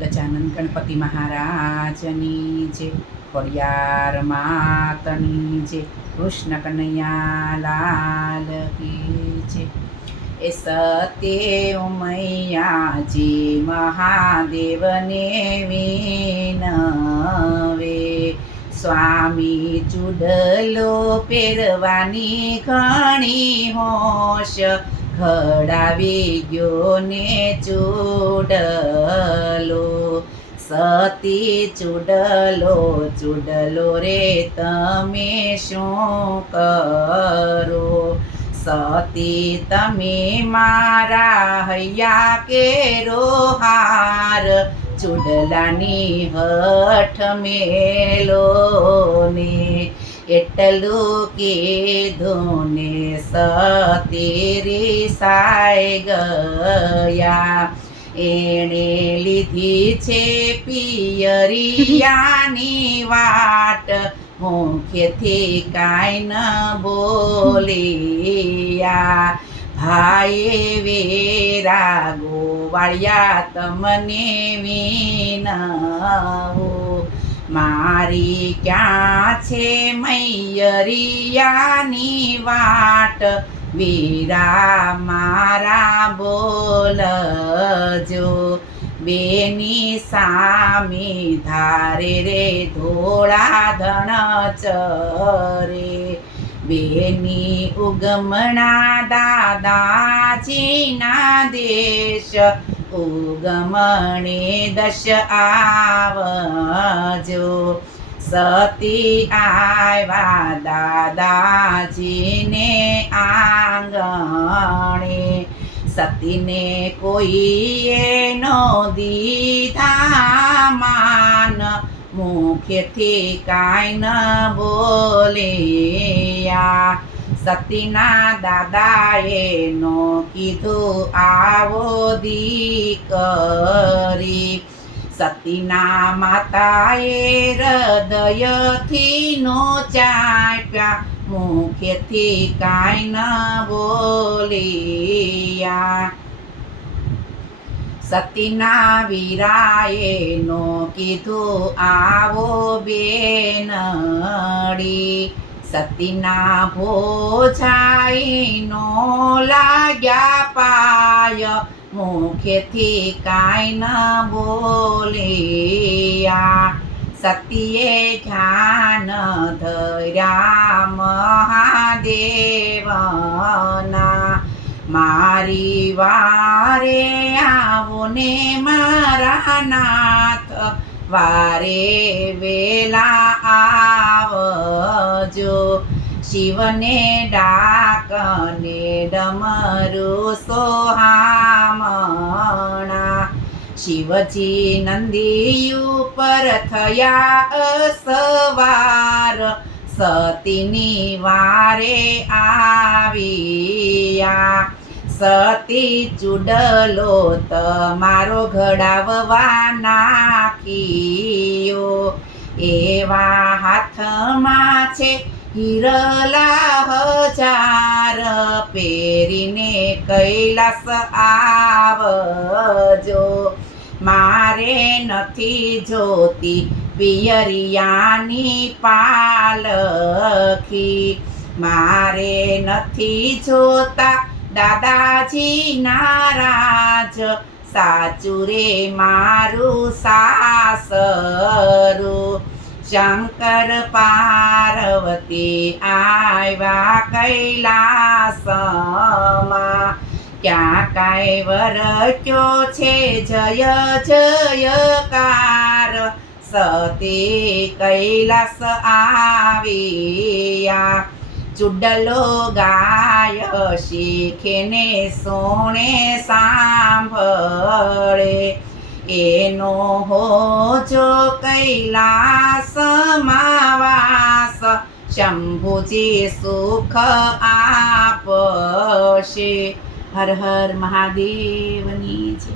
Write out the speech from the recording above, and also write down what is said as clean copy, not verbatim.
ગજાનન ગણપતિ મહારાજની જય, ખોડિયાર માતની જય, કૃષ્ણ કનૈયા લાલ કી જય। એ સત્ય મૈયાજી મહાદેવને વિનવે, સ્વામી ચૂડલો પહેરવાની ઘણી હોશ, ઘડાવી ગયો ને ચૂડલો। સતી ચૂડલો રે તમે શું કરો? સતી તમે મારા હૈયા કેરો હાર, ચૂડલાની હઠ મેલો ને। એટલું કીધું ને સતી રીસાઈ ગયા, એણે લીધી છે પિયરિયાની વાટ, મુખેથી કાંઈ ન બોલિયા। ભાઈએ વેરા ગોવાળિયા તમને વિનવું, મારી ક્યાં છે મૈયરિયાની વાટ, વીરા મારા બોલજો। બેની સામી ધારે રે ધોળા ધણ ચરે, બેની ઉગમણા દાદાજીના દેશ, ઉગમણે દશ આવજો। સતી આવ્યા દાદાજીને આંગણે, સતીને કોઈએ નો દીધા માન, મુખેથી કાંઈ ન બોલ્યા। સતીના દાદાએ નો કીધું આવો દીકરી, સતીના માતાએ હૃદયથી નો ચાપ્યા, મુખેથી કાંઈ ન બોલ્યા। સતીના વીરાએ નો કીધું આવો બેનડી, સતીના ભોજાઈ નો લાગ્યા પાય, મુખેથી કાંઈ ન બોલ્યા। સતીએ ધ્યાન ધર્યા મહાદેવના, મારી વારે આવો ને મારા નાથ, વારે વેલા આવજો। શિવને ડાકને ડમરું સોહામણા, શિવજી નંદી ઉપર થયા અસવાર, સતીની વારે આવ્યા। સતી ચૂડલો તમારો ઘડાવવા નાખ્યો, એવા હાથમાં છે હિરલા હજાર, પહેરીને કૈલાસ આવજો। મારે નથી જોતી પિયરિયાની પાલખી, મારે નથી જોતા દાદાજી નારાજ, સાચું રે મારું સાસરું। શંકર પાર્વતી આવ્યા કૈલાસમાં, ક્યાં કાંઈ વરચ્યો છે જય જયકાર, સતી કૈલાસ આવ્યા। ચૂડલો ગાય શીખે ને સોણે સાંભળે, એનો હોજો કૈલાસમાં વાસ, શંભુજી સુખ આપશે। હર હર મહાદેવની જય।